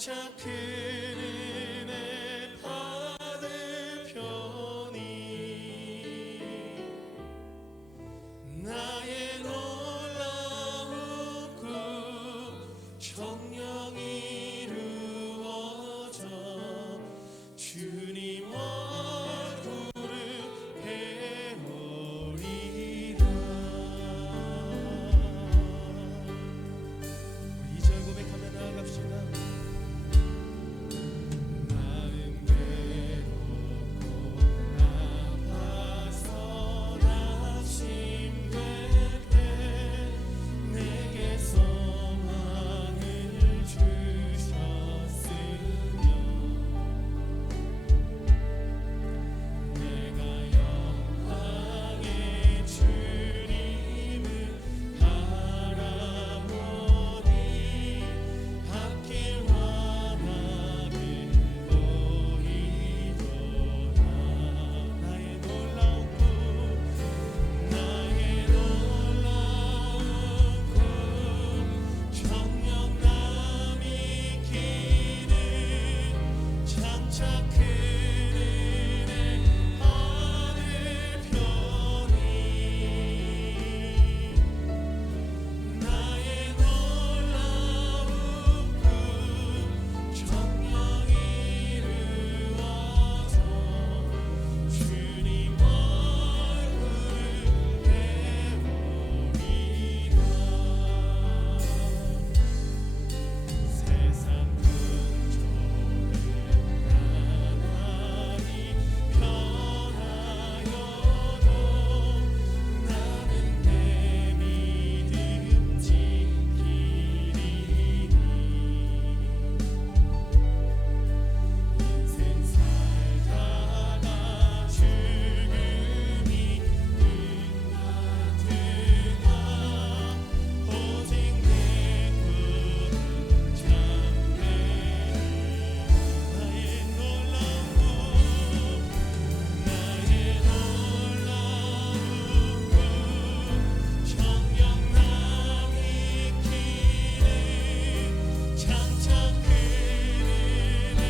장차 그네 받으려니 나의 놀라운 꿈 정녕 이루어져 주님 얼굴을 배우리라. 2절 고백하며 나아갑시다. 마음 괴롭고 아파서 낙심될 때 내게 소망을 주셨으며 내가 영광의 주님을 바라보니 앞길 환하게 보이도다. 나의 놀라운 꿈 정녕 남이 기는 장차 그늘에 하늘편이 나의 놀라운 꿈 정녕 이루어져 주님 얼굴을 배우리라. 세상 풍조를 나날이 변하여도 나는 내 믿음 지키리니 인생 살다가 죽음이 끝났으나 오직 내 꿈은 참되리. 나의 놀라운 꿈 정녕 남이 기는 장차 그늘에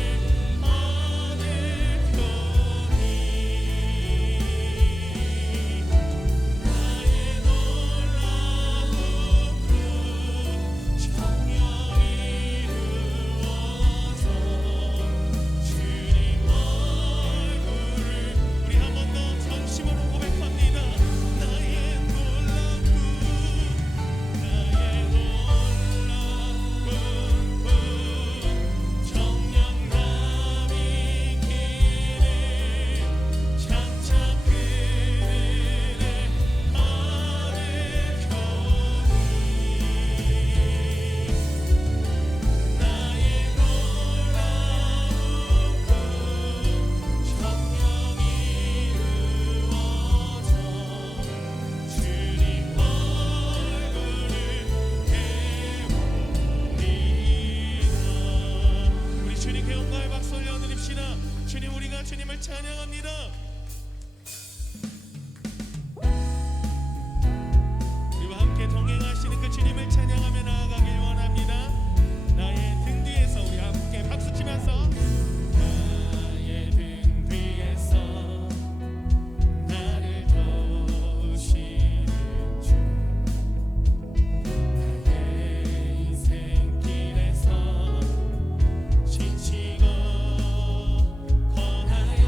하늘편이 나의 놀라운 꿈 정녕 이루어져 주님 얼굴을 우리 한 번 더 전심으로 고백합니다. 나의 놀라운 꿈 정녕 남이 기는 장차 그늘에 하늘편이 나의 놀라운 꿈 정녕 이루어져 주님 얼굴을 배우리라. 우리 주님께 영광의 박수 올려드립시다. 주님, 우리가 주님을 찬양합니다. 우리와 함께 동행하시는 그 주님을 찬양하며 나아가길 원합니다. 나의 등 뒤에서 우리 함께 박수 치면서 나의 등 뒤에서 나를 도우시는 주 나의 인생길에서 지치고 권하여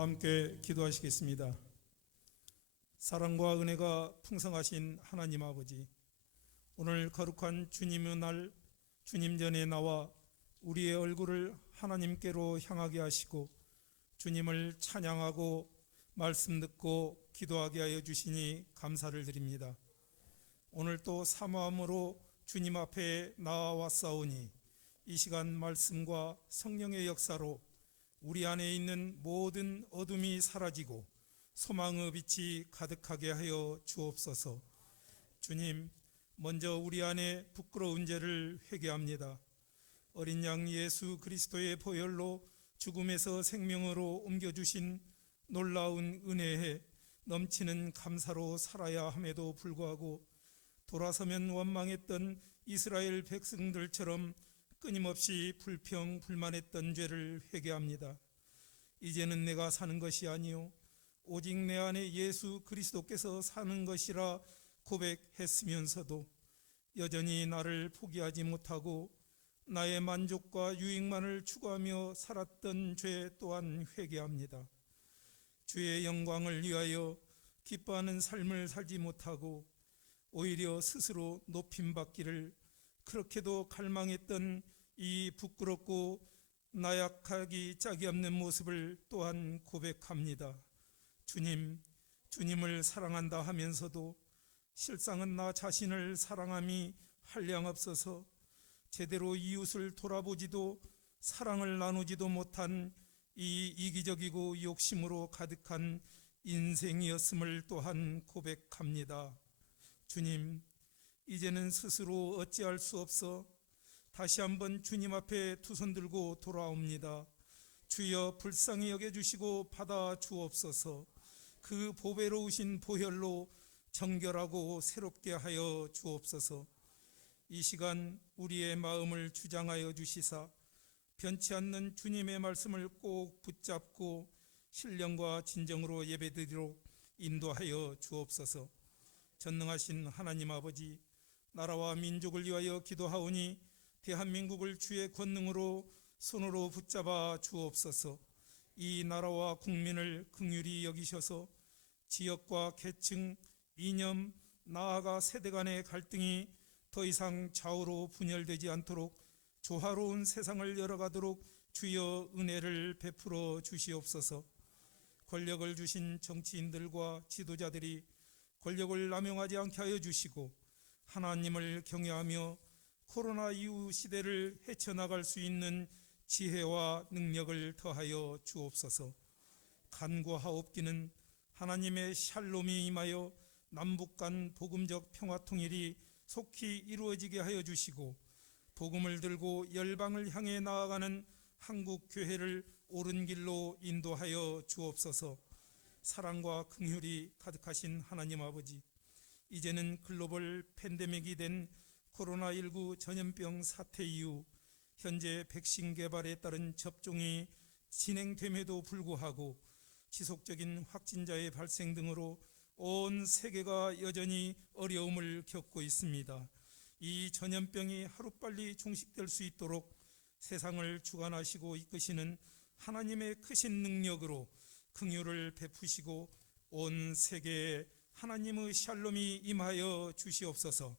함께 기도하시겠습니다. 사랑과 은혜가 풍성하신 하나님 아버지, 오늘 거룩한 주님의 날, 주님 전에 나와 우리의 얼굴을 하나님께로 향하게 하시고 주님을 찬양하고 말씀 듣고 기도하게 하여 주시니 감사를 드립니다. 오늘 또 사모함으로 주님 앞에 나아왔사오니 이 시간 말씀과 성령의 역사로 우리 안에 있는 모든 어둠이 사라지고 소망의 빛이 가득하게 하여 주옵소서. 주님, 먼저 우리 안에 부끄러운 죄를 회개합니다. 어린 양 예수 그리스도의 보혈로 죽음에서 생명으로 옮겨주신 놀라운 은혜에 넘치는 감사로 살아야 함에도 불구하고 돌아서면 원망했던 이스라엘 백성들처럼 끊임없이 불평 불만했던 죄를 회개합니다. 이제는 내가 사는 것이 아니요 오직 내 안에 예수 그리스도께서 사는 것이라 고백했으면서도 여전히 나를 포기하지 못하고 나의 만족과 유익만을 추구하며 살았던 죄 또한 회개합니다. 주의 영광을 위하여 기뻐하는 삶을 살지 못하고 오히려 스스로 높임받기를 그렇게도 갈망했던 이 부끄럽고 나약하기 짝이 없는 모습을 또한 고백합니다. 주님, 주님을 사랑한다 하면서도 실상은 나 자신을 사랑함이 한량없어서 제대로 이웃을 돌아보지도 사랑을 나누지도 못한 이 이기적이고 욕심으로 가득한 인생이었음을 또한 고백합니다. 주님, 이제는 스스로 어찌할 수 없어 다시 한번 주님 앞에 두 손 들고 돌아옵니다. 주여 불쌍히 여겨주시고 받아 주옵소서. 그 보배로우신 보혈로 정결하고 새롭게 하여 주옵소서. 이 시간 우리의 마음을 주장하여 주시사 변치 않는 주님의 말씀을 꼭 붙잡고 신령과 진정으로 예배드리도록 인도하여 주옵소서. 전능하신 하나님 아버지, 나라와 민족을 위하여 기도하오니 대한민국을 주의 권능으로 손으로 붙잡아 주옵소서. 이 나라와 국민을 긍휼히 여기셔서 지역과 계층, 이념, 나아가 세대 간의 갈등이 더 이상 좌우로 분열되지 않도록 조화로운 세상을 열어가도록 주여 은혜를 베풀어 주시옵소서. 권력을 주신 정치인들과 지도자들이 권력을 남용하지 않게 하여 주시고 하나님을 경외하며 코로나 이후 시대를 헤쳐나갈 수 있는 지혜와 능력을 더하여 주옵소서. 간구하옵기는 하나님의 샬롬이 임하여 남북 간 복음적 평화 통일이 속히 이루어지게 하여 주시고 복음을 들고 열방을 향해 나아가는 한국 교회를 옳은 길로 인도하여 주옵소서. 사랑과 긍휼이 가득하신 하나님 아버지, 이제는 글로벌 팬데믹이 된 코로나19 전염병 사태 이후 현재 백신 개발에 따른 접종이 진행됨에도 불구하고 지속적인 확진자의 발생 등으로 온 세계가 여전히 어려움을 겪고 있습니다. 이 전염병이 하루빨리 종식될 수 있도록 세상을 주관하시고 이끄시는 하나님의 크신 능력으로 긍휼을 베푸시고 온 세계에 하나님의 샬롬이 임하여 주시옵소서.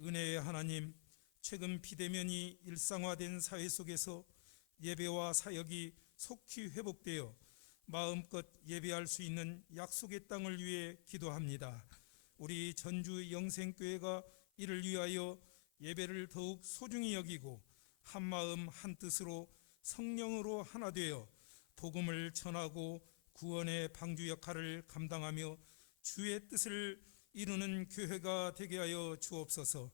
은혜의 하나님, 최근 비대면이 일상화된 사회 속에서 예배와 사역이 속히 회복되어 마음껏 예배할 수 있는 약속의 땅을 위해 기도합니다. 우리 전주 영생교회가 이를 위하여 예배를 더욱 소중히 여기고 한마음 한뜻으로 성령으로 하나 되어 복음을 전하고 구원의 방주 역할을 감당하며 주의 뜻을 이루는 교회가 되게 하여 주옵소서.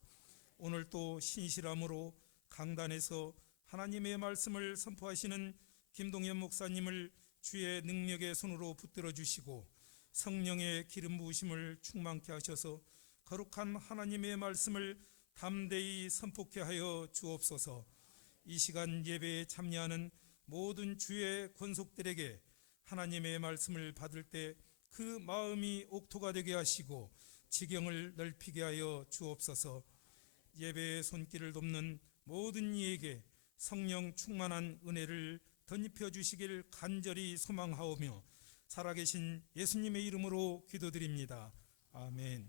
오늘 또 신실함으로 강단에서 하나님의 말씀을 선포하시는 김동현 목사님을 주의 능력의 손으로 붙들어 주시고 성령의 기름 부으심을 충만케 하셔서 거룩한 하나님의 말씀을 담대히 선포케 하여 주옵소서. 이 시간 예배에 참여하는 모든 주의 권속들에게 하나님의 말씀을 받을 때 그 마음이 옥토가 되게 하시고 지경을 넓히게 하여 주옵소서. 예배의 손길을 돕는 모든 이에게 성령 충만한 은혜를 덧입혀 주시길 간절히 소망하오며 살아계신 예수님의 이름으로 기도드립니다. 아멘.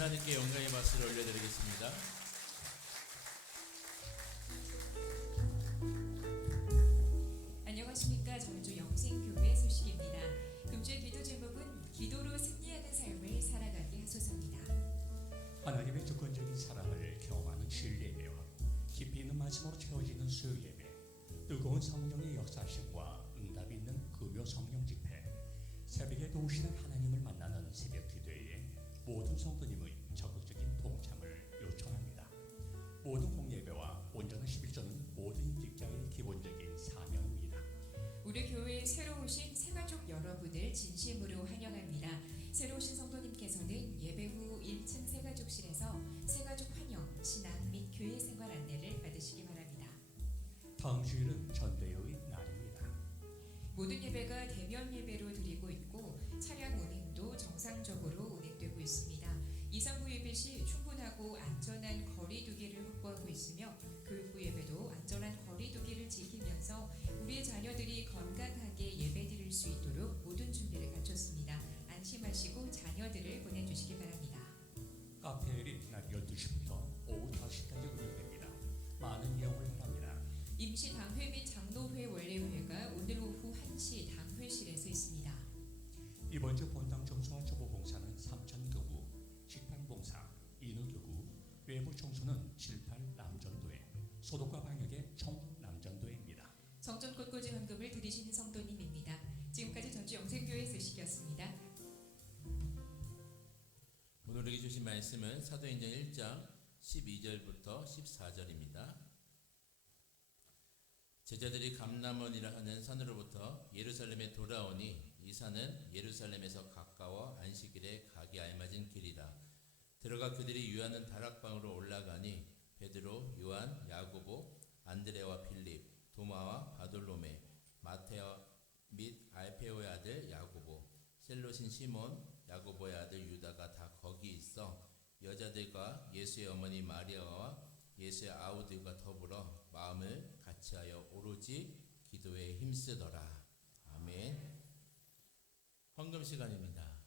하나님께 영광의 박수를 올려드리겠습니다. 안녕하십니까. 전주 영생교회 소식입니다. 금주의 기도 제목은 기도로 승리하는 삶을 살아가게 하소서입니다. 하나님의 주권적인 사랑을 경험하는 신뢰예배와 깊이 있는 말씀으로 채워지는 수요예배, 뜨거운 성령의 역사심과 응답이 있는 금요 성령 집회, 새벽에 도우시는 하나님을 만나는 새벽 기도회에 모든 성도님의 적극적인 동참을 요청합니다. 모든 공예배와 온전한 11조는 모든 직장의 기본적인 사명입니다. 우리 교회에 새로 오신 새가족 여러분을 진심으로 환영합니다. 새로 오신 성도님께서는 예배 후 1층 새가족실에서 새가족 환영, 신앙 및 교회 생활 안내를 받으시기 바랍니다. 다음 주일은 전대회의 날입니다. 모든 예배가 대면 예배로 드리고 있고 차량 운행도 정상적으로 운행되고 있습니다. 이상후 예배 시 충분하고 안전한 거리 두기를 확보하고 있으며 교육 후 예배도 안전한 거리 두기를 지키면서 우리 자녀들이 건강하게 예배 드릴 수 있도록 모든 준비를 갖췄습니다. 안심하시고 자녀들을 보내주시기 바랍니다. 카페일이 낮 12시부터 오후 5시까지 운영됩니다. 많은 이용을 바랍니다. 임시 당회 및 장로회 원례회가 오늘 오후 1시 당회실에서 있습니다. 이번 주 본당 청소와 초보 봉사는 3,000교구, 식판 봉사, 인후교구, 외부 청소는 7,8 남전도회, 소독과 방역의 총 남전도회입니다. 정전 꽃꽂이 헌금을 드리시는 성도님입니다. 지금까지 전주 영생교회 소식이었습니다. 오늘에게 주신 말씀은 사도행전 1장 12절부터 14절입니다. 제자들이 감람원이라 하는 산으로부터 예루살렘에 돌아오니 이 산은 예루살렘에서 가까워 안식일에 가기 알맞은 길이라. 들어가 그들이 유하는 다락방으로 올라가니 베드로, 요한, 야고보, 안드레와 빌립, 도마와 바돌로메, 마테오 및 알페오의 아들 야고보, 셀롯인 시몬, 야고보의 아들 유다가 다 거기 있어 여자들과 예수의 어머니 마리아와 예수의 아우들과 더불어 마음을 같이하여 오로지 기도에 힘쓰더라. 아멘. 헌금 시간입니다.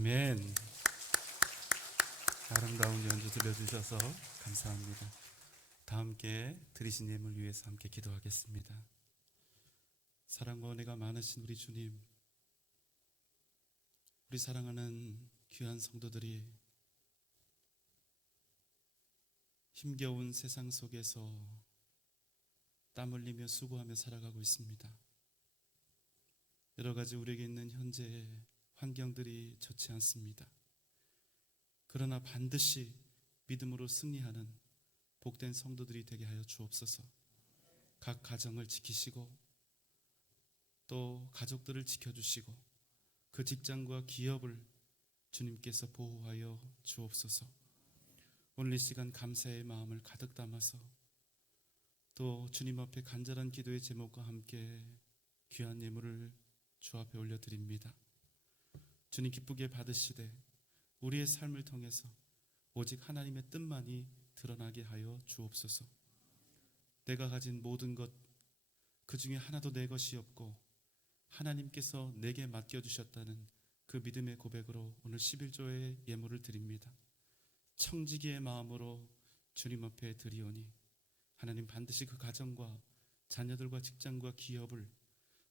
아멘. 아름다운 연주 들려주셔서 감사합니다. 다 함께 드리신 예물 위해서 함께 기도하겠습니다. 사랑과 은혜가 많으신 우리 주님, 우리 사랑하는 귀한 성도들이 힘겨운 세상 속에서 땀 흘리며 수고하며 살아가고 있습니다. 여러 가지 우리에게 있는 현재의 환경들이 좋지 않습니다. 그러나 반드시 믿음으로 승리하는 복된 성도들이 되게 하여 주옵소서. 각 가정을 지키시고 또 가족들을 지켜주시고 그 직장과 기업을 주님께서 보호하여 주옵소서. 오늘 이 시간 감사의 마음을 가득 담아서 또 주님 앞에 간절한 기도의 제목과 함께 귀한 예물을 주 앞에 올려드립니다. 주님 기쁘게 받으시되 우리의 삶을 통해서 오직 하나님의 뜻만이 드러나게 하여 주옵소서. 내가 가진 모든 것 그 중에 하나도 내 것이 없고 하나님께서 내게 맡겨주셨다는 그 믿음의 고백으로 오늘 11조의 예물을 드립니다. 청지기의 마음으로 주님 앞에 드리오니 하나님 반드시 그 가정과 자녀들과 직장과 기업을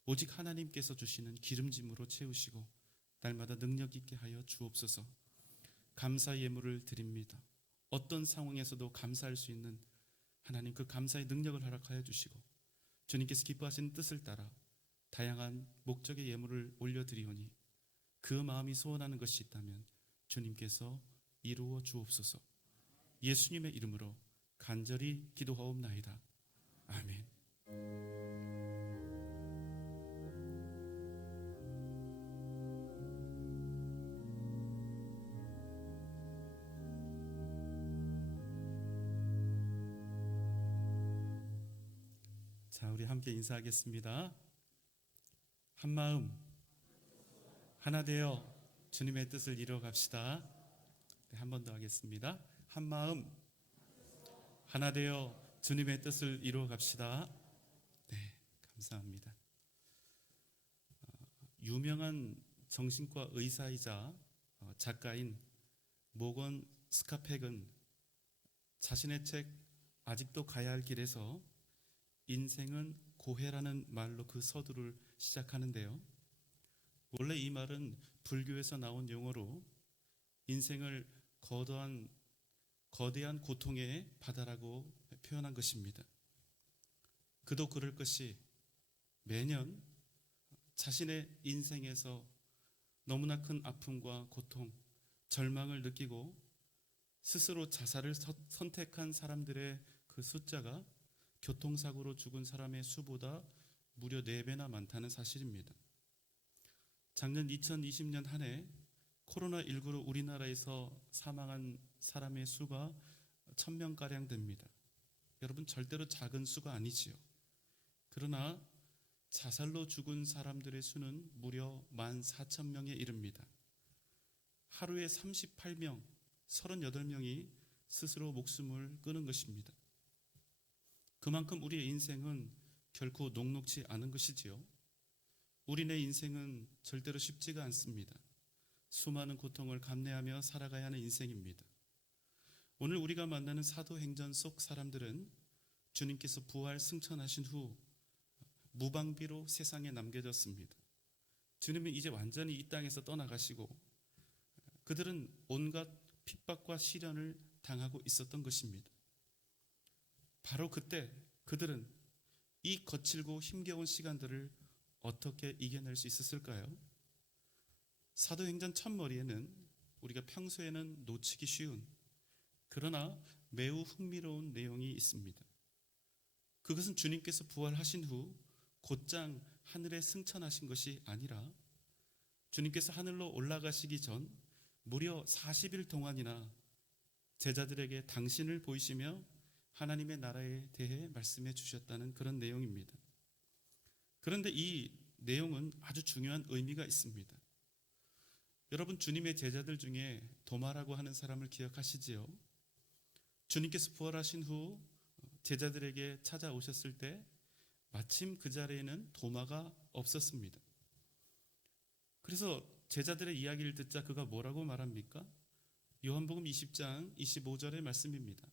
오직 하나님께서 주시는 기름짐으로 채우시고 날마다 능력 있게 하여 주옵소서. 감사 예물을 드립니다. 어떤 상황에서도 감사할 수 있는 하나님 그 감사의 능력을 허락하여 주시고 주님께서 기뻐하시는 뜻을 따라 다양한 목적의 예물을 올려드리오니 그 마음이 소원하는 것이 있다면 주님께서 이루어 주옵소서. 예수님의 이름으로 간절히 기도하옵나이다. 아멘. 자, 우리 함께 인사하겠습니다. 한 마음 하나 되어 주님의 뜻을 이루어 갑시다. 네, 한 번 더 하겠습니다. 한 마음 하나 되어 주님의 뜻을 이루어 갑시다. 네, 감사합니다. 유명한 정신과 의사이자 작가인 모건 스카펙은 자신의 책 아직도 가야 할 길에서 인생은 고해라는 말로 그 서두를 시작하는데요. 원래 이 말은 불교에서 나온 용어로 인생을 거대한 고통의 바다라고 표현한 것입니다. 그도 그럴 것이 매년 자신의 인생에서 너무나 큰 아픔과 고통, 절망을 느끼고 스스로 자살을 선택한 사람들의 그 숫자가 교통사고로 죽은 사람의 수보다 무려 4배나 많다는 사실입니다. 작년 2020년 한 해 코로나19로 우리나라에서 사망한 사람의 수가 1000명가량 됩니다. 여러분 절대로 작은 수가 아니지요. 그러나 자살로 죽은 사람들의 수는 무려 14,000명에 이릅니다. 하루에 38명, 38명이 스스로 목숨을 끊은 것입니다. 그만큼 우리의 인생은 결코 녹록지 않은 것이지요. 우리네 인생은 절대로 쉽지가 않습니다. 수많은 고통을 감내하며 살아가야 하는 인생입니다. 오늘 우리가 만나는 사도행전 속 사람들은 주님께서 부활 승천하신 후 무방비로 세상에 남겨졌습니다. 주님은 이제 완전히 이 땅에서 떠나가시고 그들은 온갖 핍박과 시련을 당하고 있었던 것입니다. 바로 그때 그들은 이 거칠고 힘겨운 시간들을 어떻게 이겨낼 수 있었을까요? 사도행전 첫머리에는 우리가 평소에는 놓치기 쉬운 그러나 매우 흥미로운 내용이 있습니다. 그것은 주님께서 부활하신 후 곧장 하늘에 승천하신 것이 아니라 주님께서 하늘로 올라가시기 전 무려 40일 동안이나 제자들에게 당신을 보이시며 하나님의 나라에 대해 말씀해 주셨다는 그런 내용입니다. 그런데 이 내용은 아주 중요한 의미가 있습니다. 여러분 주님의 제자들 중에 도마라고 하는 사람을 기억하시지요? 주님께서 부활하신 후 제자들에게 찾아오셨을 때 마침 그 자리에는 도마가 없었습니다. 그래서 제자들의 이야기를 듣자 그가 뭐라고 말합니까? 요한복음 20장 25절의 말씀입니다.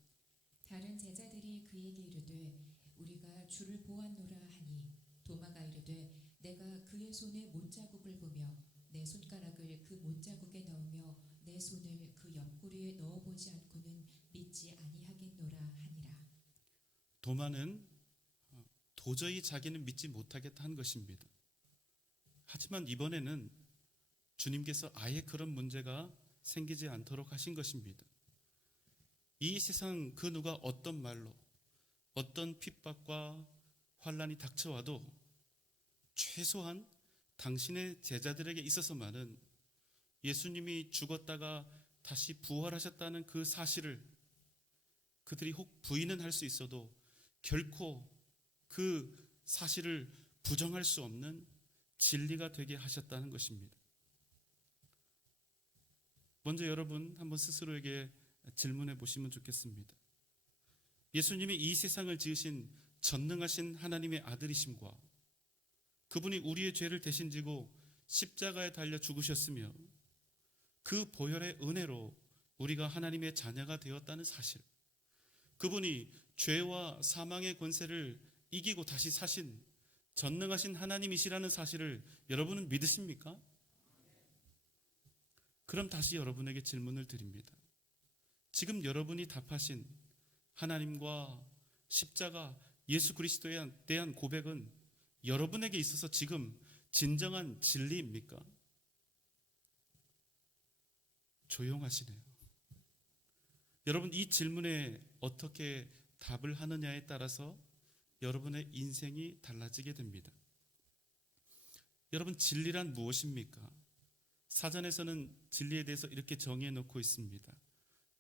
다른 제자들이 그에게 이르되 우리가 주를 보았노라 하니 도마가 이르되 내가 그의 손에 못자국을 보며 내 손가락을 그 못자국에 넣으며 내 손을 그 옆구리에 넣어보지 않고는 믿지 아니하겠노라 하니라. 도마는 도저히 자기는 믿지 못하겠다 한 것입니다. 하지만 이번에는 주님께서 아예 그런 문제가 생기지 않도록 하신 것입니다. 이 세상 그 누가 어떤 말로 어떤 핍박과 환난이 닥쳐와도 최소한 당신의 제자들에게 있어서만은 예수님이 죽었다가 다시 부활하셨다는 그 사실을 그들이 혹 부인은 할 수 있어도 결코 그 사실을 부정할 수 없는 진리가 되게 하셨다는 것입니다. 먼저 여러분 한번 스스로에게 질문해 보시면 좋겠습니다. 예수님이 이 세상을 지으신 전능하신 하나님의 아들이심과 그분이 우리의 죄를 대신 지고 십자가에 달려 죽으셨으며 그 보혈의 은혜로 우리가 하나님의 자녀가 되었다는 사실, 그분이 죄와 사망의 권세를 이기고 다시 사신 전능하신 하나님이시라는 사실을 여러분은 믿으십니까? 그럼 다시 여러분에게 질문을 드립니다. 지금 여러분이 답하신 하나님과 십자가 예수 그리스도에 대한 고백은 여러분에게 있어서 지금 진정한 진리입니까? 조용하시네요. 여러분, 이 질문에 어떻게 답을 하느냐에 따라서 여러분의 인생이 달라지게 됩니다. 여러분, 진리란 무엇입니까? 사전에서는 진리에 대해서 이렇게 정의해 놓고 있습니다.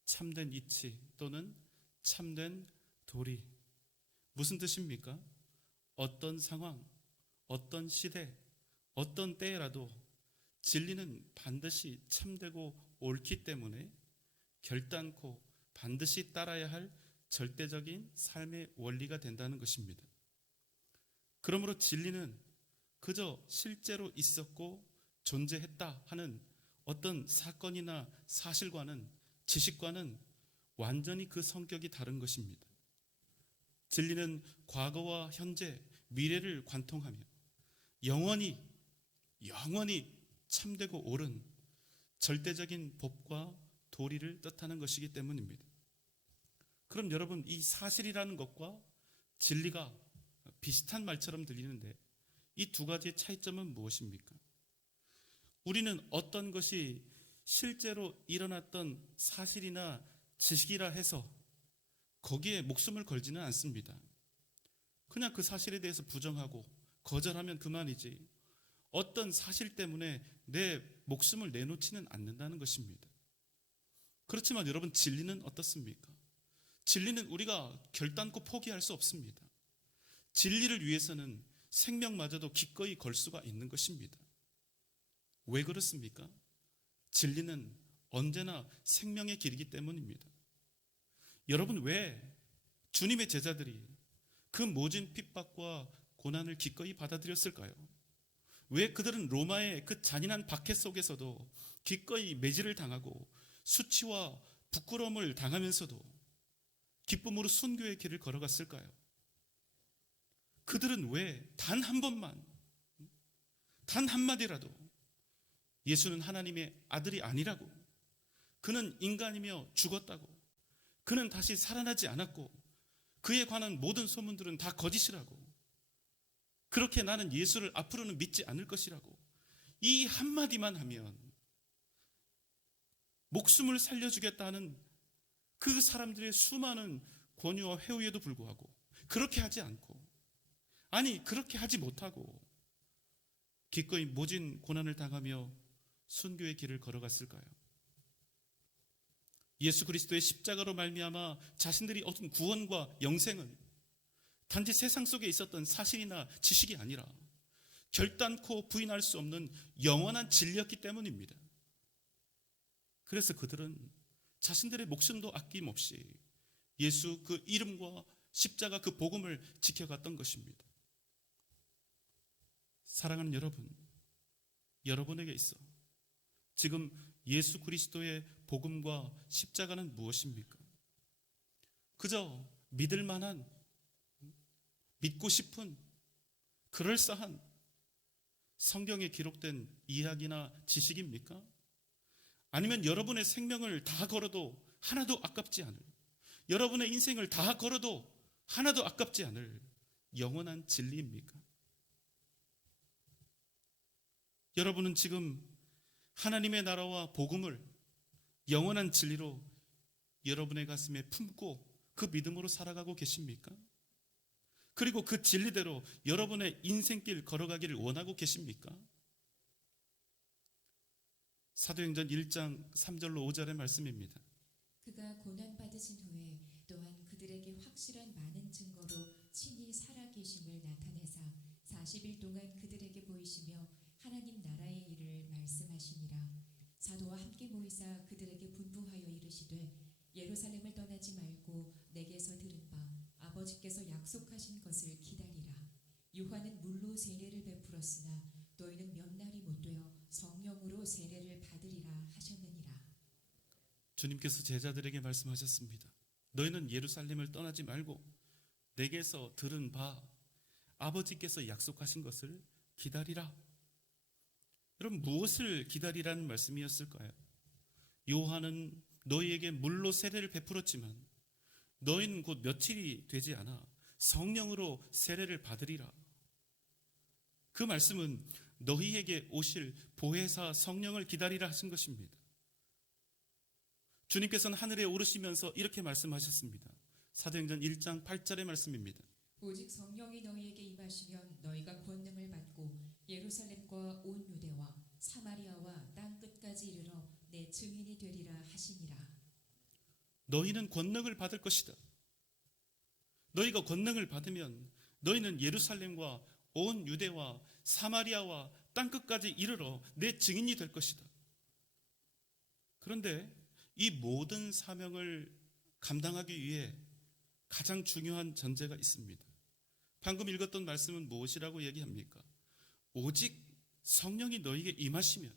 참된 이치 또는 참된 도리. 무슨 뜻입니까? 어떤 상황, 어떤 시대, 어떤 때라도 진리는 반드시 참되고 옳기 때문에 결단코 반드시 따라야 할 절대적인 삶의 원리가 된다는 것입니다. 그러므로 진리는 그저 실제로 있었고 존재했다 하는 어떤 사건이나 사실과는, 지식과는 완전히 그 성격이 다른 것입니다. 진리는 과거와 현재, 미래를 관통하며 영원히 참되고 옳은 절대적인 법과 도리를 뜻하는 것이기 때문입니다. 그럼 여러분, 이 사실이라는 것과 진리가 비슷한 말처럼 들리는데 이 두 가지의 차이점은 무엇입니까? 우리는 어떤 것이 실제로 일어났던 사실이나 지식이라 해서 거기에 목숨을 걸지는 않습니다. 그냥 그 사실에 대해서 부정하고 거절하면 그만이지 어떤 사실 때문에 내 목숨을 내놓지는 않는다는 것입니다. 그렇지만 여러분, 진리는 어떻습니까? 진리는 우리가 결단코 포기할 수 없습니다. 진리를 위해서는 생명마저도 기꺼이 걸 수가 있는 것입니다. 왜 그렇습니까? 진리는 언제나 생명의 길이기 때문입니다. 여러분, 왜 주님의 제자들이 그 모진 핍박과 고난을 기꺼이 받아들였을까요? 왜 그들은 로마의 그 잔인한 박해 속에서도 기꺼이 매질을 당하고 수치와 부끄러움을 당하면서도 기쁨으로 순교의 길을 걸어갔을까요? 그들은 왜 단 한 번만, 단 한마디라도 예수는 하나님의 아들이 아니라고, 그는 인간이며 죽었다고, 그는 다시 살아나지 않았고 그에 관한 모든 소문들은 다 거짓이라고, 그렇게 나는 예수를 앞으로는 믿지 않을 것이라고 이 한마디만 하면 목숨을 살려주겠다는 그 사람들의 수많은 권유와 회유에도 불구하고 그렇게 하지 않고, 아니 그렇게 하지 못하고 기꺼이 모진 고난을 당하며 순교의 길을 걸어갔을까요? 예수 그리스도의 십자가로 말미암아 자신들이 얻은 구원과 영생은 단지 세상 속에 있었던 사실이나 지식이 아니라 결단코 부인할 수 없는 영원한 진리였기 때문입니다. 그래서 그들은 자신들의 목숨도 아낌없이 예수 그 이름과 십자가 그 복음을 지켜갔던 것입니다. 사랑하는 여러분, 여러분에게 있어 지금 예수 그리스도의 복음과 십자가는 무엇입니까? 그저 믿을 만한, 믿고 싶은, 그럴싸한 성경에 기록된 이야기나 지식입니까? 아니면 여러분의 생명을 다 걸어도 하나도 아깝지 않을, 여러분의 인생을 다 걸어도 하나도 아깝지 않을 영원한 진리입니까? 여러분은 지금 하나님의 나라와 복음을 영원한 진리로 여러분의 가슴에 품고 그 믿음으로 살아가고 계십니까? 그리고 그 진리대로 여러분의 인생길 걸어가기를 원하고 계십니까? 사도행전 1장 3절로 5절의 말씀입니다. 그가 고난받으신 후에 또한 그들에게 확실한 많은 증거로 친히 살아계심을 나타내사 40일 동안 그들에게 보이시며 하나님 나라의 일을 말씀하시니라. 사도와 함께 모이사 그들에게 분부하여 이르시되 예루살렘을 떠나지 말고 내게서 들은 바 아버지께서 약속하신 것을 기다리라. 요한은 물로 세례를 베풀었으나 너희는 몇 날이 못되어 성령으로 세례를 받으리라 하셨느니라. 주님께서 제자들에게 말씀하셨습니다. 너희는 예루살렘을 떠나지 말고 내게서 들은 바 아버지께서 약속하신 것을 기다리라. 여러분, 무엇을 기다리라는 말씀이었을까요? 요한은 너희에게 물로 세례를 베풀었지만 너희는 곧 며칠이 되지 않아 성령으로 세례를 받으리라. 그 말씀은 너희에게 오실 보혜사 성령을 기다리라 하신 것입니다. 주님께서는 하늘에 오르시면서 이렇게 말씀하셨습니다. 사도행전 1장 8절의 말씀입니다. 오직 성령이 너희에게 임하시면 너희가 권능을 받고 예루살렘과 온 유대와 사마리아와 땅 끝까지 이르러 내 증인이 되리라 하시니라. 너희는 권능을 받을 것이다. 너희가 권능을 받으면 너희는 예루살렘과 온 유대와 사마리아와 땅 끝까지 이르러 내 증인이 될 것이다. 그런데 이 모든 사명을 감당하기 위해 가장 중요한 전제가 있습니다. 방금 읽었던 말씀은 무엇이라고 얘기합니까? 오직 성령이 너희에게 임하시면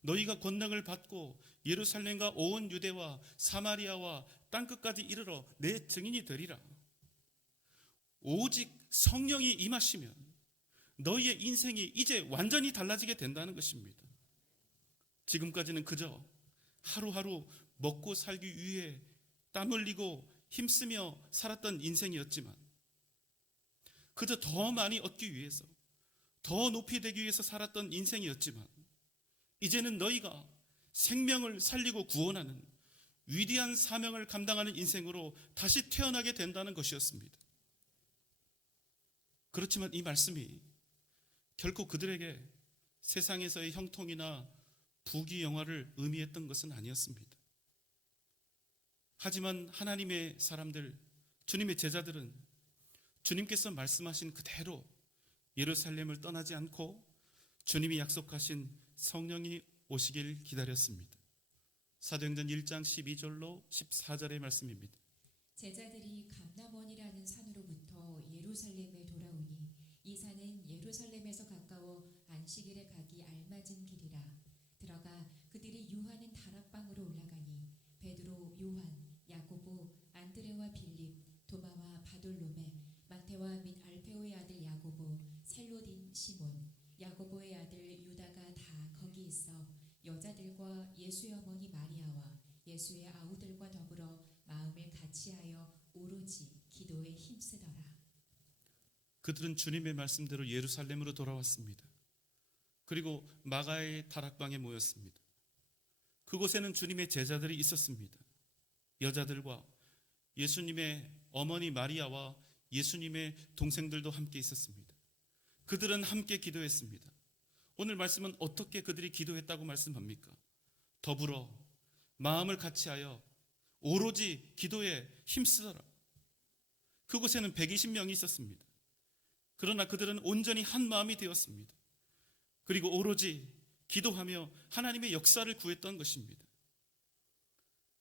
너희가 권능을 받고 예루살렘과 온 유대와 사마리아와 땅끝까지 이르러 내 증인이 되리라. 오직 성령이 임하시면 너희의 인생이 이제 완전히 달라지게 된다는 것입니다. 지금까지는 그저 하루하루 먹고 살기 위해 땀 흘리고 힘쓰며 살았던 인생이었지만, 그저 더 많이 얻기 위해서, 더 높이 되기 위해서 살았던 인생이었지만, 이제는 너희가 생명을 살리고 구원하는 위대한 사명을 감당하는 인생으로 다시 태어나게 된다는 것이었습니다. 그렇지만 이 말씀이 결코 그들에게 세상에서의 형통이나 부귀영화를 의미했던 것은 아니었습니다. 하지만 하나님의 사람들, 주님의 제자들은 주님께서 말씀하신 그대로 예루살렘을 떠나지 않고 주님이 약속하신 성령이 오시길 기다렸습니다. 사도행전 1장 12절로 14절의 말씀입니다. 제자들이 감남원이라는 산으로부터 예루살렘에 돌아오니 이 산은 예루살렘에서 가까워 안식일에 가기 알맞은 길이라. 들어가 그들이 유하는 다락방으로 올라가니 베드로, 요한, 야고보, 안드레와 빌립, 도마와 바돌로메, 마테와 및 알페오의 아들 야고보, 셀로딘 시몬, 야고보의 아들 유다가 다 거기 있어 여자들과 예수의 어머니 마리아와 예수의 아우들과 더불어 마음을 같이하여 오로지 기도에 힘쓰더라. 그들은 주님의 말씀대로 예루살렘으로 돌아왔습니다. 그리고 마가의 다락방에 모였습니다. 그곳에는 주님의 제자들이 있었습니다. 여자들과 예수님의 어머니 마리아와 예수님의 동생들도 함께 있었습니다. 그들은 함께 기도했습니다. 오늘 말씀은 어떻게 그들이 기도했다고 말씀합니까? 더불어 마음을 같이하여 오로지 기도에 힘쓰더라. 그곳에는 120명이 있었습니다. 그러나 그들은 온전히 한 마음이 되었습니다. 그리고 오로지 기도하며 하나님의 역사를 구했던 것입니다.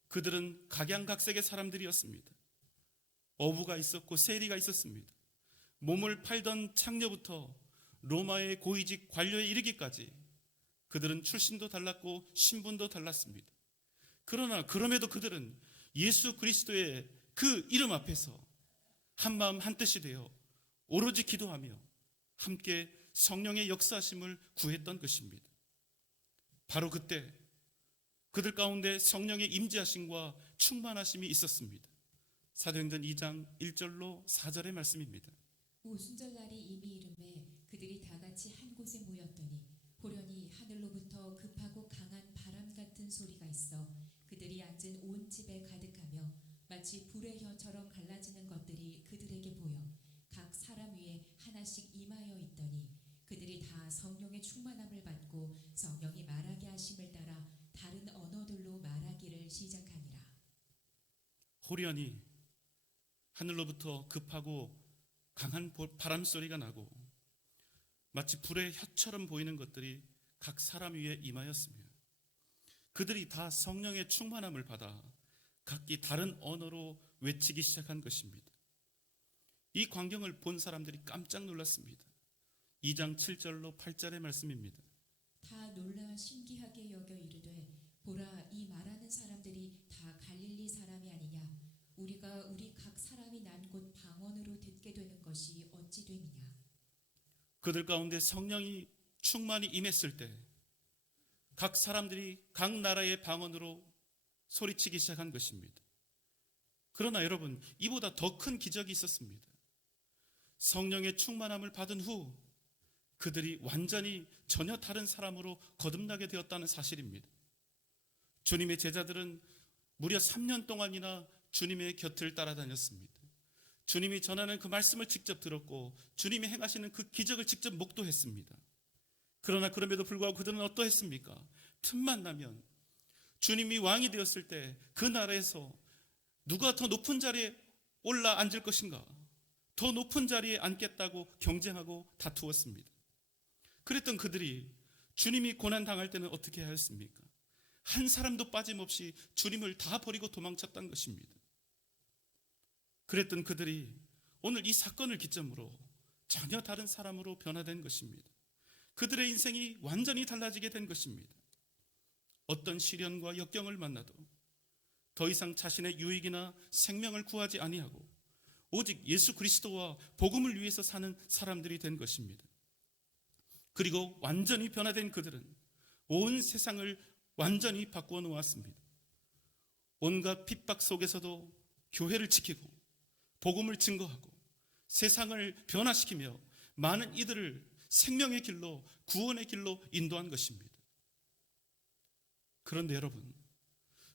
그들은 각양각색의 사람들이었습니다. 어부가 있었고 세리가 있었습니다. 몸을 팔던 창녀부터 로마의 고위직 관료에 이르기까지 그들은 출신도 달랐고 신분도 달랐습니다. 그러나 그럼에도 그들은 예수 그리스도의 그 이름 앞에서 한마음 한뜻이 되어 오로지 기도하며 함께 성령의 역사하심을 구했던 것입니다. 바로 그때 그들 가운데 성령의 임재하심과 충만하심이 있었습니다. 사도행전 2장 1절로 4절의 말씀입니다. 오순절날이 이미 이름에 그들이 다 같이 한 곳에 모였더니 보려니 하늘로부터 급하고 강한 바람 같은 소리가 있어 그들이 앉은 온 집에 가득하며 마치 불의 혀처럼 갈라지는 것들이 그들에게 보여 각 사람 위에 하나씩 임하여 있더니 그들이 다 성령의 충만함을 받고 성령이 말하게 하심을 따라 다른 언어들로 말하기를 시작하니라. 호련히 하늘로부터 급하고 강한 바람 소리가 나고 마치 불의 혀처럼 보이는 것들이 각 사람 위에 임하였으며 그들이 다 성령의 충만함을 받아 각기 다른 언어로 외치기 시작한 것입니다. 이 광경을 본 사람들이 깜짝 놀랐습니다. 2장 7절로 8절의 말씀입니다. 다 놀라 신기하게 여겨 이르되 보라 이 말하는 사람들이 다 갈릴리 사람이 아니냐 우리가 우리 각 사람이 난 곳 방언으로 듣게 되는 것이 어찌 됨이냐. 그들 가운데 성령이 충만히 임했을 때 각 사람들이 각 나라의 방언으로 소리치기 시작한 것입니다. 그러나 여러분, 이보다 더 큰 기적이 있었습니다. 성령의 충만함을 받은 후 그들이 완전히 전혀 다른 사람으로 거듭나게 되었다는 사실입니다. 주님의 제자들은 무려 3년 동안이나 주님의 곁을 따라다녔습니다. 주님이 전하는 그 말씀을 직접 들었고 주님이 행하시는 그 기적을 직접 목도했습니다. 그러나 그럼에도 불구하고 그들은 어떠했습니까? 틈만 나면 주님이 왕이 되었을 때 그 나라에서 누가 더 높은 자리에 올라 앉을 것인가, 더 높은 자리에 앉겠다고 경쟁하고 다투었습니다. 그랬던 그들이 주님이 고난당할 때는 어떻게 하였습니까? 한 사람도 빠짐없이 주님을 다 버리고 도망쳤던 것입니다. 그랬던 그들이 오늘 이 사건을 기점으로 전혀 다른 사람으로 변화된 것입니다. 그들의 인생이 완전히 달라지게 된 것입니다. 어떤 시련과 역경을 만나도 더 이상 자신의 유익이나 생명을 구하지 아니하고 오직 예수 그리스도와 복음을 위해서 사는 사람들이 된 것입니다. 그리고 완전히 변화된 그들은 온 세상을 완전히 바꾸어 놓았습니다. 온갖 핍박 속에서도 교회를 지키고 복음을 증거하고 세상을 변화시키며 많은 이들을 생명의 길로, 구원의 길로 인도한 것입니다. 그런데 여러분,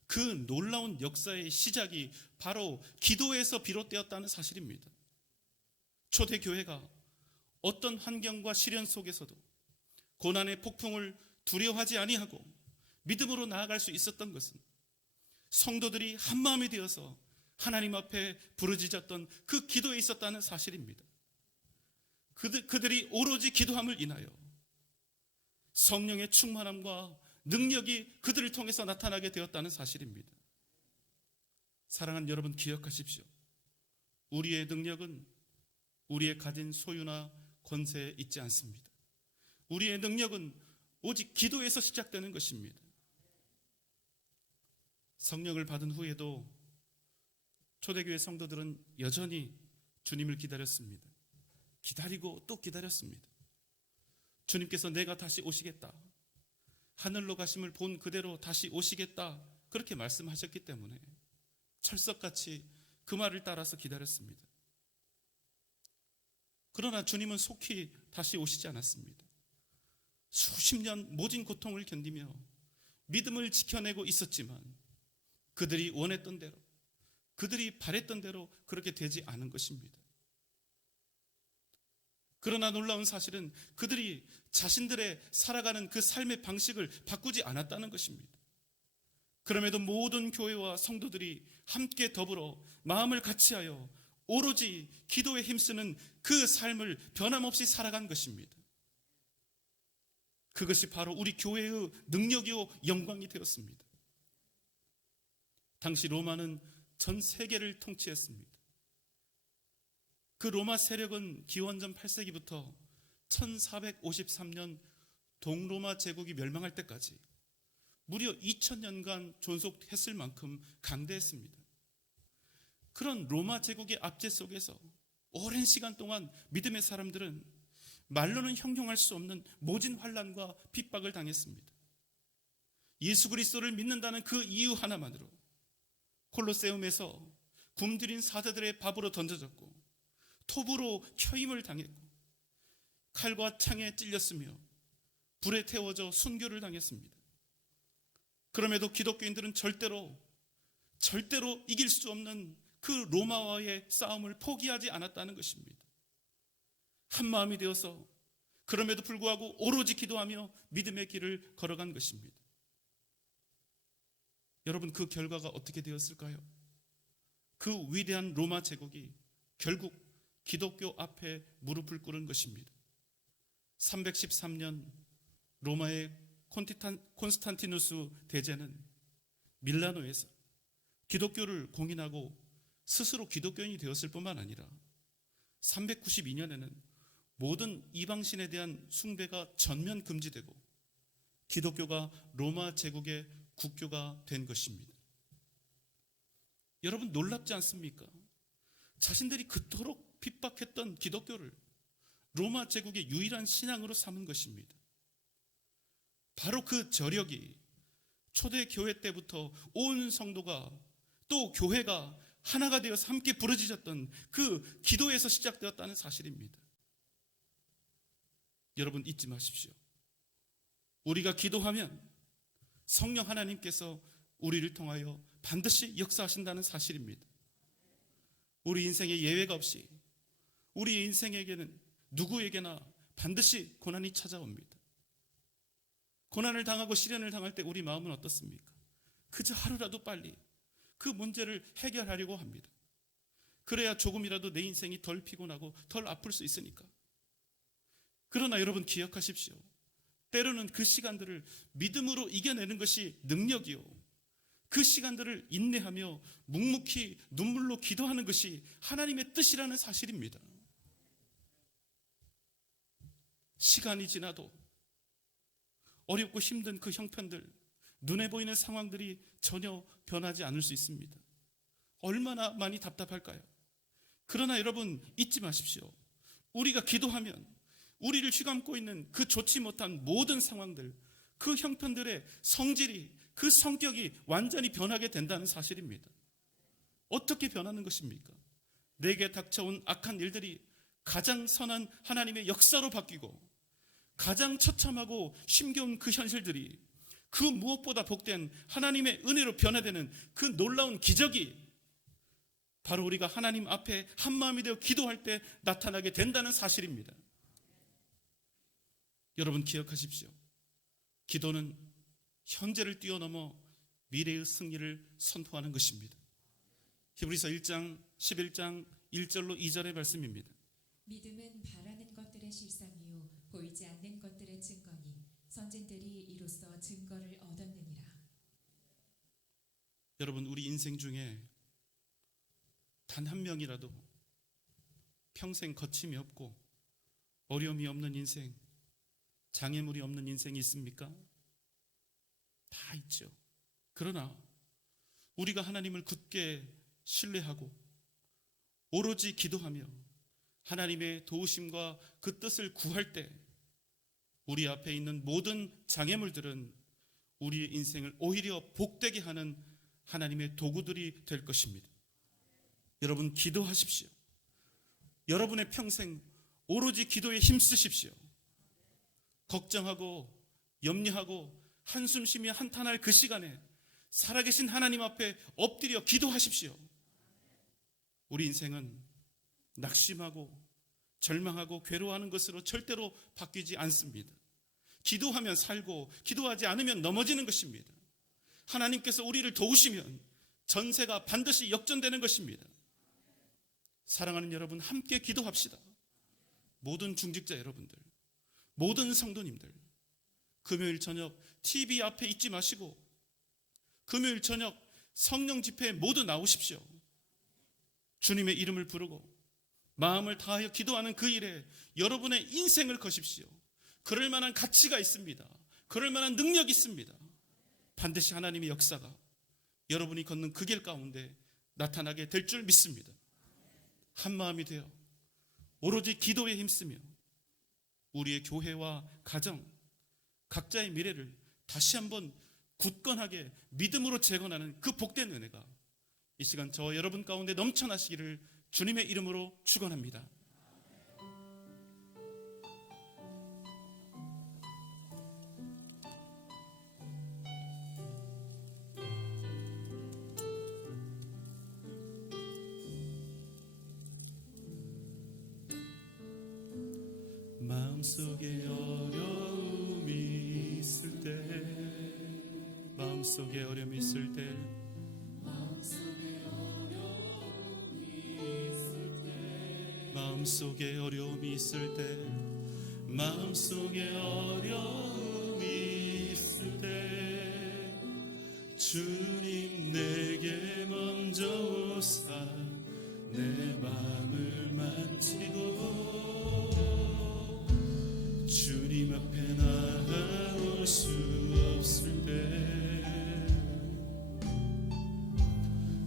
그 놀라운 역사의 시작이 바로 기도에서 비롯되었다는 사실입니다. 초대교회가 어떤 환경과 시련 속에서도 고난의 폭풍을 두려워하지 아니하고 믿음으로 나아갈 수 있었던 것은 성도들이 한마음이 되어서 하나님 앞에 부르짖었던 그 기도에 있었다는 사실입니다. 그들이 오로지 기도함을 인하여 성령의 충만함과 능력이 그들을 통해서 나타나게 되었다는 사실입니다. 사랑하는 여러분, 기억하십시오. 우리의 능력은 우리의 가진 소유나 권세에 있지 않습니다. 우리의 능력은 오직 기도에서 시작되는 것입니다. 성령을 받은 후에도 초대교회 성도들은 여전히 주님을 기다렸습니다. 기다리고 또 기다렸습니다. 주님께서 내가 다시 오시겠다, 하늘로 가심을 본 그대로 다시 오시겠다, 그렇게 말씀하셨기 때문에 철석같이 그 말을 따라서 기다렸습니다. 그러나 주님은 속히 다시 오시지 않았습니다. 수십 년 모진 고통을 견디며 믿음을 지켜내고 있었지만 그들이 원했던 대로, 그들이 바랬던 대로 그렇게 되지 않은 것입니다. 그러나 놀라운 사실은 그들이 자신들의 살아가는 그 삶의 방식을 바꾸지 않았다는 것입니다. 그럼에도 모든 교회와 성도들이 함께 더불어 마음을 같이하여 오로지 기도에 힘쓰는 그 삶을 변함없이 살아간 것입니다. 그것이 바로 우리 교회의 능력이요 영광이 되었습니다. 당시 로마는 전 세계를 통치했습니다. 그 로마 세력은 기원전 8세기부터 1453년 동로마 제국이 멸망할 때까지 무려 2000년간 존속했을 만큼 강대했습니다. 그런 로마 제국의 압제 속에서 오랜 시간 동안 믿음의 사람들은 말로는 형용할 수 없는 모진 환난과 핍박을 당했습니다. 예수 그리스도를 믿는다는 그 이유 하나만으로 콜로세움에서 굶주린 사자들의 밥으로 던져졌고, 톱으로 켜임을 당했고, 칼과 창에 찔렸으며 불에 태워져 순교를 당했습니다. 그럼에도 기독교인들은 절대로 이길 수 없는 그 로마와의 싸움을 포기하지 않았다는 것입니다. 한 마음이 되어서 그럼에도 불구하고 오로지 기도하며 믿음의 길을 걸어간 것입니다. 여러분, 그 결과가 어떻게 되었을까요? 그 위대한 로마 제국이 결국 기독교 앞에 무릎을 꿇은 것입니다. 313년 로마의 콘스탄티누스 대제는 밀라노에서 기독교를 공인하고 스스로 기독교인이 되었을 뿐만 아니라 392년에는 모든 이방신에 대한 숭배가 전면 금지되고 기독교가 로마 제국의 국교가 된 것입니다. 여러분, 놀랍지 않습니까? 자신들이 그토록 핍박했던 기독교를 로마 제국의 유일한 신앙으로 삼은 것입니다. 바로 그 저력이 초대 교회 때부터 온 성도가 또 교회가 하나가 되어서 함께 부르짖었던 그 기도에서 시작되었다는 사실입니다. 여러분, 잊지 마십시오. 우리가 기도하면 성령 하나님께서 우리를 통하여 반드시 역사하신다는 사실입니다. 우리 인생에 예외가 없이 우리 인생에게는 누구에게나 반드시 고난이 찾아옵니다. 고난을 당하고 시련을 당할 때 우리 마음은 어떻습니까? 그저 하루라도 빨리 그 문제를 해결하려고 합니다. 그래야 조금이라도 내 인생이 덜 피곤하고 덜 아플 수 있으니까. 그러나 여러분, 기억하십시오. 때로는 그 시간들을 믿음으로 이겨내는 것이 능력이요, 그 시간들을 인내하며 묵묵히 눈물로 기도하는 것이 하나님의 뜻이라는 사실입니다. 시간이 지나도 어렵고 힘든 그 형편들, 눈에 보이는 상황들이 전혀 변하지 않을 수 있습니다. 얼마나 많이 답답할까요? 그러나 여러분, 잊지 마십시오. 우리가 기도하면 우리를 휘감고 있는 그 좋지 못한 모든 상황들, 그 형편들의 성질이, 그 성격이 완전히 변하게 된다는 사실입니다. 어떻게 변하는 것입니까? 내게 닥쳐온 악한 일들이 가장 선한 하나님의 역사로 바뀌고, 가장 처참하고 힘겨운 그 현실들이 그 무엇보다 복된 하나님의 은혜로 변화되는 그 놀라운 기적이 바로 우리가 하나님 앞에 한마음이 되어 기도할 때 나타나게 된다는 사실입니다. 여러분, 기억하십시오. 기도는 현재를 뛰어넘어 미래의 승리를 선포하는 것입니다. 히브리서 1장 11장 1절로 2절의 말씀입니다. 믿음은 바라는 것들의 실상이요 보이지 않는 것들의 증거니 선진들이 이로써 증거를 얻었느니라. 여러분, 우리 인생 중에 단 한 명이라도 평생 거침이 없고 어려움이 없는 인생, 장애물이 없는 인생이 있습니까? 다 있죠. 그러나 우리가 하나님을 굳게 신뢰하고 오로지 기도하며 하나님의 도우심과 그 뜻을 구할 때 우리 앞에 있는 모든 장애물들은 우리의 인생을 오히려 복되게 하는 하나님의 도구들이 될 것입니다. 여러분, 기도하십시오. 여러분의 평생 오로지 기도에 힘쓰십시오. 걱정하고 염려하고 한숨 쉬며 한탄할 그 시간에 살아계신 하나님 앞에 엎드려 기도하십시오. 우리 인생은 낙심하고 절망하고 괴로워하는 것으로 절대로 바뀌지 않습니다. 기도하면 살고 기도하지 않으면 넘어지는 것입니다. 하나님께서 우리를 도우시면 전세가 반드시 역전되는 것입니다. 사랑하는 여러분, 함께 기도합시다. 모든 중직자 여러분들, 모든 성도님들, 금요일 저녁 TV 앞에 있지 마시고 금요일 저녁 성령 집회에 모두 나오십시오. 주님의 이름을 부르고 마음을 다하여 기도하는 그 일에 여러분의 인생을 거십시오. 그럴 만한 가치가 있습니다. 그럴 만한 능력이 있습니다. 반드시 하나님의 역사가 여러분이 걷는 그 길 가운데 나타나게 될 줄 믿습니다. 한 마음이 되어 오로지 기도에 힘쓰며 우리의 교회와 가정, 각자의 미래를 다시 한번 굳건하게 믿음으로 재건하는 그 복된 은혜가 이 시간 저 여러분 가운데 넘쳐나시기를 주님의 이름으로 축원합니다. 마음속에 어려움이 있을 때, 마음속에 어려움이 있을 때, 마음속에 어려움이 있을 때, 마음속에 어려움이 있을 때, 주님 내게 먼저 오사 내 마음을 만지고 주님 앞에 나아올 수 없을 때,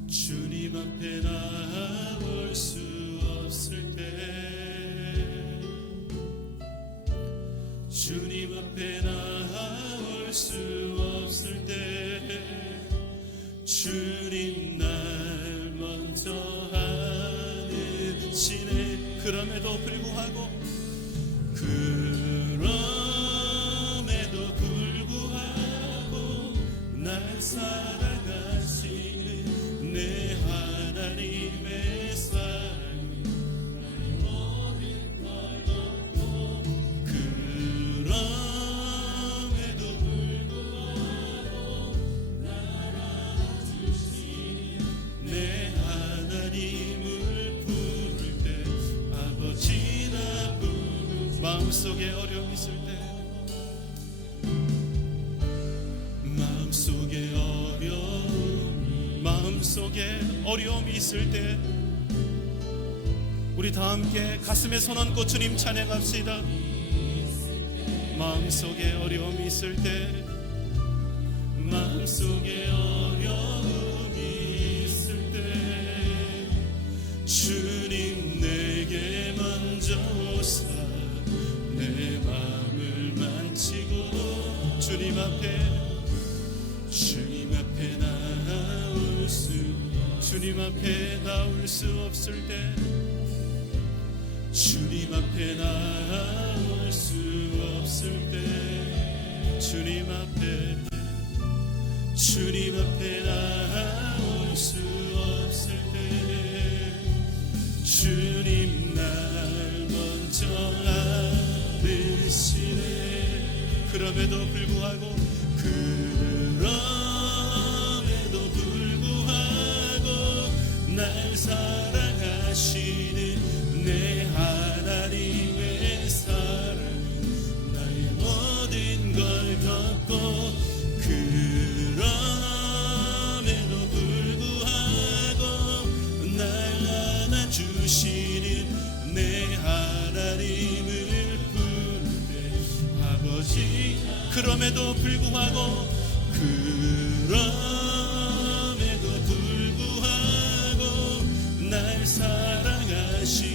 주님 앞에 나아올 수 없을 때, 주님 앞에 나아올 수 없을 때, 주님 날 먼저 아시네. 그럼에도 불구하고 날 사랑하시는 내 하나님의 사랑, 그럼에도 내 하나님을 부를 때, 아버지라 부를 마음속에 어려움이 있을 때, 마음속에 어려움이 있을 때 우리 다 함께 가슴에 손 얹고 주님 찬양합시다. 마음속에 어려움이 있을 때, 마음속에 어려움이 있을 때, 주님 내게 먼저 오사 내 마음을 만지고 주님 앞에 주님 앞에 나올 수 없을 때, 주님 앞에 나올 수 없을 때, 주님 앞에 나올 수 없을 때, 주님 날 먼저 아시네. 그럼에도 불구하고 날 사랑하시는 내 하나님의 사랑, 나의 모든 걸 덮고 그럼에도 불구하고 날 안아주시는 내 하나님을 부를 때, 아버지 그럼에도 불구하고 날 사랑하시는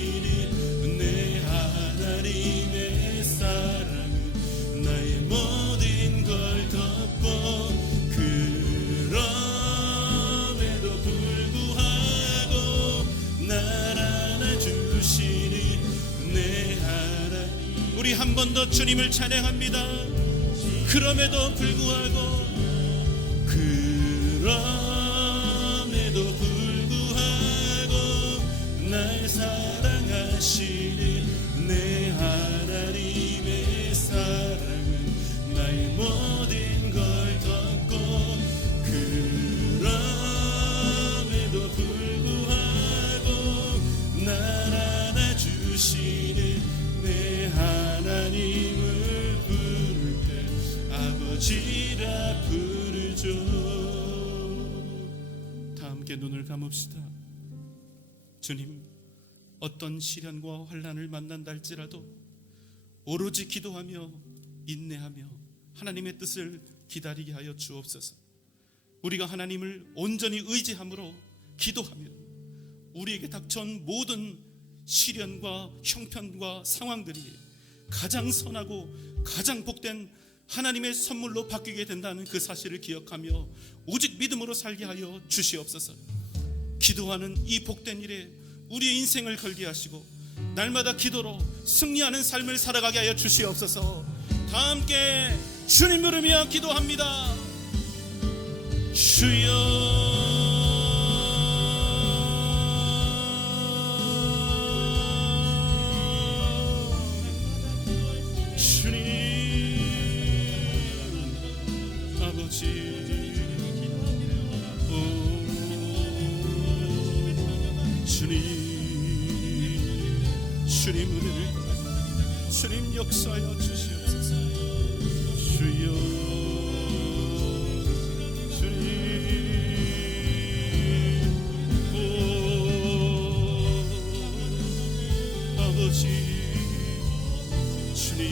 내 하나님의 사랑, 나의 모든 걸 덮고 그럼에도 불구하고 날 안아주시는 내 하나님. 우리 한 번 더 주님을 찬양합니다. 그럼에도 불구하고 날 사랑하시는 내 하나님의 사랑, 나의 모든 걸 덮고 그럼에도 불구하고 날 안아주시는 내 하나님을 부를 때, 아버지라 부르죠. 다 함께 눈을 감읍시다. 주님, 어떤 시련과 환난을 만난다 할지라도 오로지 기도하며 인내하며 하나님의 뜻을 기다리게 하여 주옵소서. 우리가 하나님을 온전히 의지함으로 기도하며 우리에게 닥쳐온 모든 시련과 형편과 상황들이 가장 선하고 가장 복된 하나님의 선물로 바뀌게 된다는 그 사실을 기억하며 오직 믿음으로 살게 하여 주시옵소서. 기도하는 이 복된 일에 우리의 인생을 걸게 하시고 날마다 기도로 승리하는 삶을 살아가게 하여 주시옵소서. 다 함께 주님 부르며 기도합니다. 주여, 주님 은혜를 주님 역사하여 주시옵소서. 주여, 주님, 오 아버지, 주님,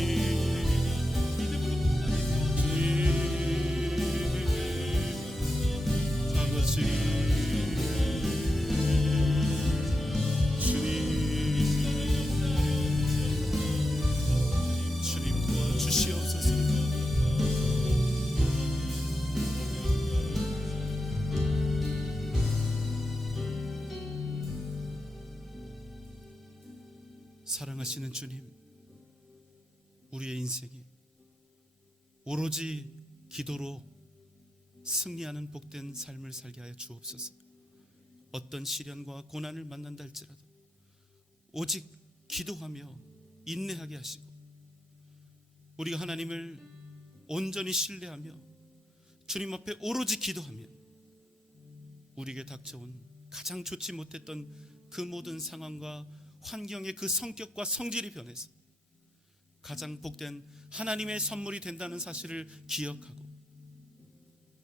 아버지, 주시옵소서. 사랑하시는 주님, 우리의 인생이 오로지 기도로 승리하는 복된 삶을 살게 하여 주옵소서. 어떤 시련과 고난을 만난다 할지라도 오직 기도하며 인내하게 하시고 우리가 하나님을 온전히 신뢰하며 주님 앞에 오로지 기도하며 우리에게 닥쳐온 가장 좋지 못했던 그 모든 상황과 환경의 그 성격과 성질이 변해서 가장 복된 하나님의 선물이 된다는 사실을 기억하고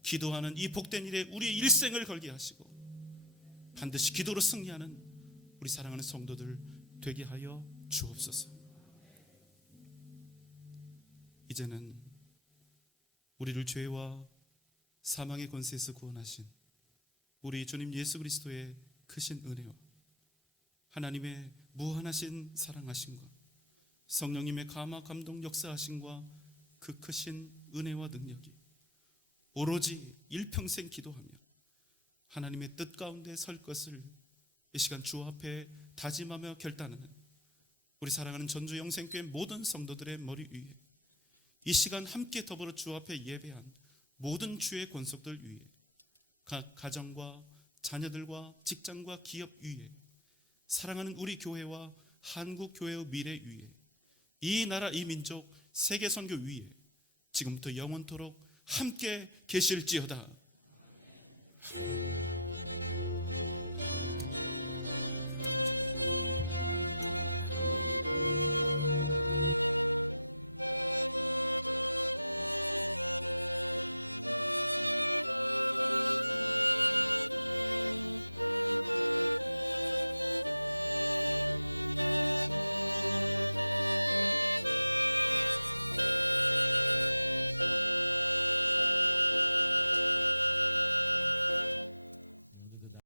기도하는 이 복된 일에 우리의 일생을 걸게 하시고 반드시 기도로 승리하는 우리 사랑하는 성도들 되게 하여 주옵소서. 이제는 우리를 죄와 사망의 권세에서 구원하신 우리 주님 예수 그리스도의 크신 은혜와 하나님의 무한하신 사랑하심과 성령님의 감화 감동 역사하심과 그 크신 은혜와 능력이 오로지 일평생 기도하며 하나님의 뜻 가운데 설 것을 이 시간 주 앞에 다짐하며 결단하는 우리 사랑하는 전주 영생교회 모든 성도들의 머리 위에 이 시간 함께 더불어 주 앞에 예배한 모든 주의 권속들 위에 각 가정과 자녀들과 직장과 기업 위에 사랑하는 우리 교회와 한국 교회의 미래 위에 이 나라 이 민족 세계 선교 위에 지금부터 영원토록 함께 계실지어다.